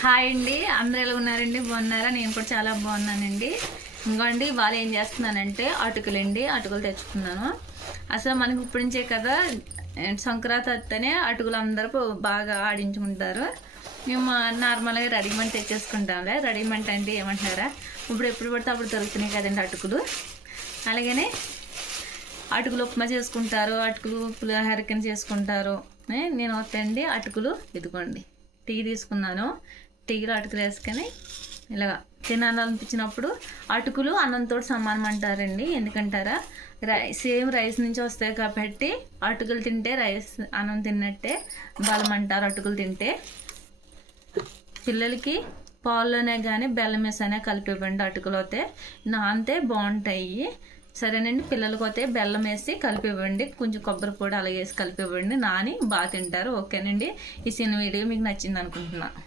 Hi అండి, అందరూ ఎలా ఉన్నారండి? బాగున్నారా? నేను కూడా చాలా బాగున్నానండి. ఇంకోండి ఇవాళ ఏం చేస్తున్నానంటే అటుకులు తెచ్చుకున్నాను. అసలు మనకి ఇప్పుడు నుంచే కదా సంక్రాంతి వస్తేనే అటుకులు అందరూ బాగా ఆడించుకుంటారు. మేము నార్మల్గా రెడీమేడ్ తెచ్చేసుకుంటాంలే. రెడీమేడ్ అంటే ఏమంటారా, ఇప్పుడు ఎప్పుడు పడితే అప్పుడు దొరుకుతున్నాయి కదండి అటుకులు. అలాగనే అటుకులు ఉప్మా చేసుకుంటారు, అటుకులు పులిహోరకని చేసుకుంటారు. నేను వస్తాండి అటుకులు ఇదిగోండి టీ తీసుకున్నాను. టీలో అటుకులు వేసుకొని ఇలాగా తినాలనిపించినప్పుడు అటుకులు అన్నంతో సమానం అంటారండి. ఎందుకంటారా, సేమ్ రైస్ నుంచి వస్తాయి కాబట్టి అటుకులు తింటే అన్నం తిన్నట్టే బలం అంటారు. అటుకులు తింటే పిల్లలకి పాల్లోనే కానీ బెల్లం వేసైనా కలిపి ఇవ్వండి. అటుకులు అయితే నానితే బాగుంటాయి. సరేనండి, పిల్లలకి అయితే బెల్లం వేసి కలిపి ఇవ్వండి. కొంచెం కొబ్బరి పొడి అలాగే వేసి కలిపి ఇవ్వండి. నాని బాగా తింటారు. ఓకేనండి, ఈ చిన్న వీడియో మీకు నచ్చింది అనుకుంటున్నాను.